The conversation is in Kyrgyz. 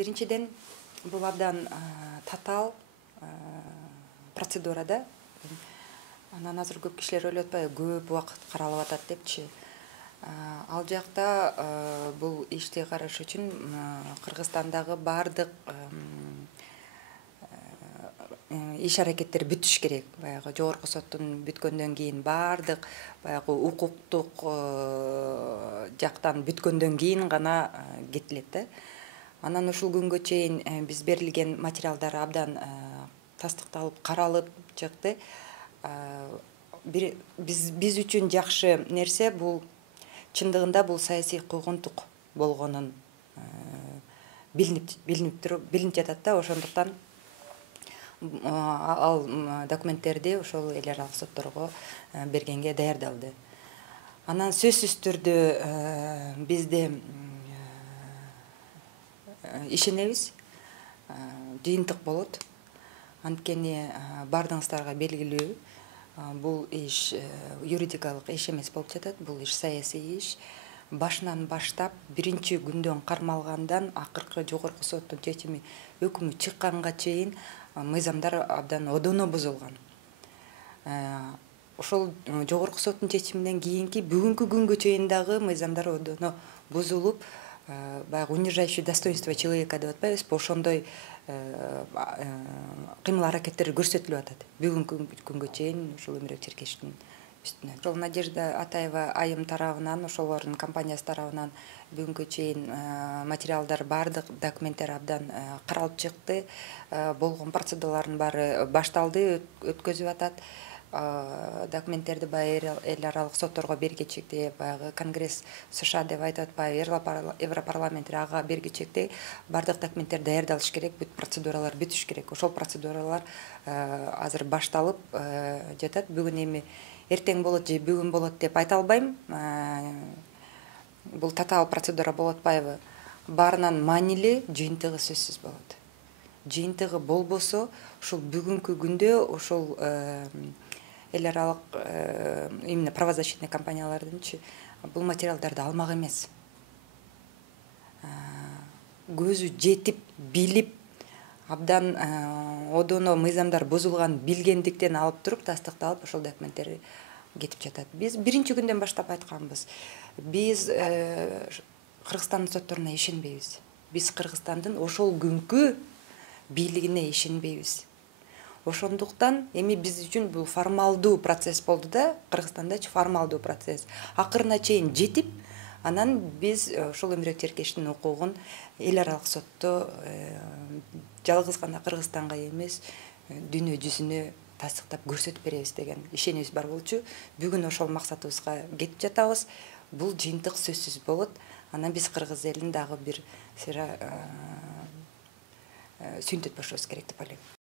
Биринчиден, бул абдан татаал процедурада. Анан азыр көп кишилер ойлоп атпайбы, көп убакыт каралып атат депчи. Ал жакта бул ишти караш үчүн Кыргызстандагы бардык иш аракеттер бүтүш керек. Баягы жогорку соттун бүткөндөн кийин бардык баягы укуктук жактан бүткөндөн кийин гана кетилет да. Анан ушул күнгө чейин биз берилген материалдар абдан тастыкталып, каралып чыкты. Биз үчүн жакшы нерсе бул чындыгында бул саясий куугунтук болгонун билинип жатат да. Ошондуктан ал документтерди ошол эл аралык сотторго бергенге даярдалды. Анан сөзсүз түрдө бизде ишенебиз, жыйынтык болот. Анткени бардыгыңыздарга белгилүү, бул иш юридикалык иш эмес болуп жатат, бул иш саясий иш. Башынан баштап, биринчи күндөн кармалгандан акыркы жогорку соттун чечими өкүмү чыкканга чейин мыйзамдар абдан одоно бузулган. Ошол жогорку соттун чечиминен кийинки бүгүнкү күнгө чейин дагы мыйзамдар одоно бузулуп, баягы унижающее достоинство человека деп атпайбызбы, ошондой кыймыл аракеттер көрсөтүлүп атат. Бүгүнкү күнгө чейин ушул Өмүрбек Черкешевдин үстүнө. Ошол Надежда Атаева айым тарабынан, ошолордун компаниясы тарабынан бүгүнкү чейин материалдар, бардык документтер абдан каралып чыкты. Болгон процедуралардын баары башталды, өткөзүп атат. Документтерди баягы эл аралык сотторго бергичекте, баягы Конгресс США деп айтып атпайбы, Европарламент ага бергичекте бардык документтер даярдалыш керек, бүт процедуралар бүтүш керек. Ошол процедуралар азыр башталып жатат. Бүгүн эми эртең болот же бүгүн болот деп айта албайм. Бул татаал процедура болуп атпайбы? Баарынан маанилүү, жыйынтыгы сөзсүз болот. Жыйынтыгы болбосо, ушул бүгүнкү күндө ошол эл аралык именно правозащитный компаниялардынчы бул материалдарды алмак эмес. Көзү жетип, билип, абдан одоно мыйзамдар бузулган билгендиктен алып туруп тастыкталып ошол документтер кетип жатат. Биз биринчи күндөн баштап айтканбыз. Биз Кыргызстандын сотторуна ишенбейбиз. Биз Кыргызстандын ошол күнкү бийлигине ишенбейбиз. Ошондуктан эми биз үчүн бул формалдуу процесс болду да, Кыргызстандачы формалдуу процесс. Акырына чейин жетип, анан биз ошол Өмүрбек Черкешевдин укугун эл аралык сотто жалгыз гана Кыргызстанга эмес, дүйнө жүзүнө тастыктап көрсөтүп беребиз деген ишенибиз бар болчу. Бүгүн ошол максатыбызга кетип жатабыз. Бул жыйынтык сөзсүз болот. Анан биз кыргыз элин дагы бир сыйра сүйүнтүп бошубуз керек деп ойлойм.